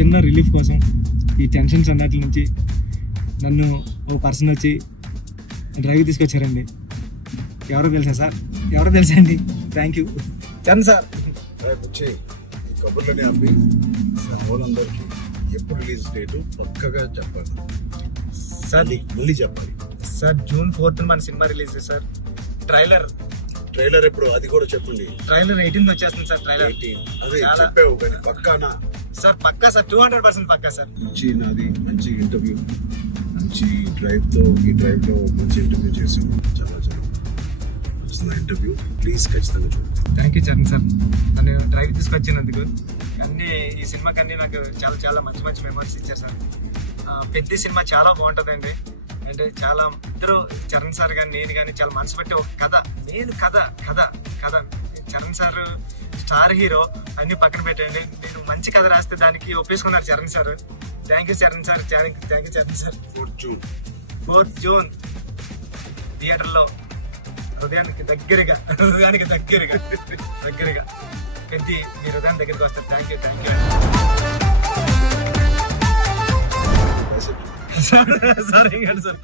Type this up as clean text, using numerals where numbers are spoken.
చిన్న రిలీఫ్ కోసం ఈ టెన్షన్స్ అన్నట్ల నుంచి నన్ను ఓ పర్సన్ వచ్చి డ్రైవ్ తీసుకొచ్చారండి. ఎవరో తెలుసా అండి. Thank you Charan sir. వచ్చి ఈ కబుర్లని ఆపి వాళ్ళందరికీ ఎప్పుడు రిలీజ్ డేటు పక్కగా చెప్పాలి సార్. మళ్ళీ చెప్పాలి సార్ June 4th మన సినిమా రిలీజ్ సార్. ట్రైలర్ ఎప్పుడు అది కూడా చెప్పండి. ట్రైలర్ 18th వచ్చేస్తుంది సార్. ట్రైలర్ అదే చాలా- చెప్పావు కానీ పక్కానా? సార్ పక్కా సార్, 200% పక్కా సార్. మంచి నాది మంచి ఇంటర్వ్యూ, మంచి ఈ డ్రైవ్ లో మంచి ఇంటర్వ్యూ చేసాను. చాలా నచ్చిన ఇంటర్వ్యూ. ప్లీజ్ ఖచ్చితంగా చూడండి. థ్యాంక్ యూ చరణ్ సార్, నన్ను డ్రైవ్ తీసుకొచ్చినందుకు. ఈ సినిమాకి అన్ని నాకు చాలా చాలా మంచి మంచి మెమరీస్ ఇచ్చారు సార్. పెద్ద సినిమా చాలా బాగుంటుందండి. అంటే చాలా ఇద్దరు చరణ్ సార్ కానీ నేను కానీ చాలా మనసు పెట్టి ఒక కథ చరణ్ సార్ స్టార్ హీరో అన్ని పక్కన పెట్టండి. నేను మంచి కథ రాస్తే దానికి ఒప్పేసుకున్నారు Charan sir. Thank you Charan sir, thank you Charan sir. 4th June థియేటర్లో హృదయానికి దగ్గరగా పెద్ద మీ హృదయం దగ్గరికి వస్తారు. Thank you sir.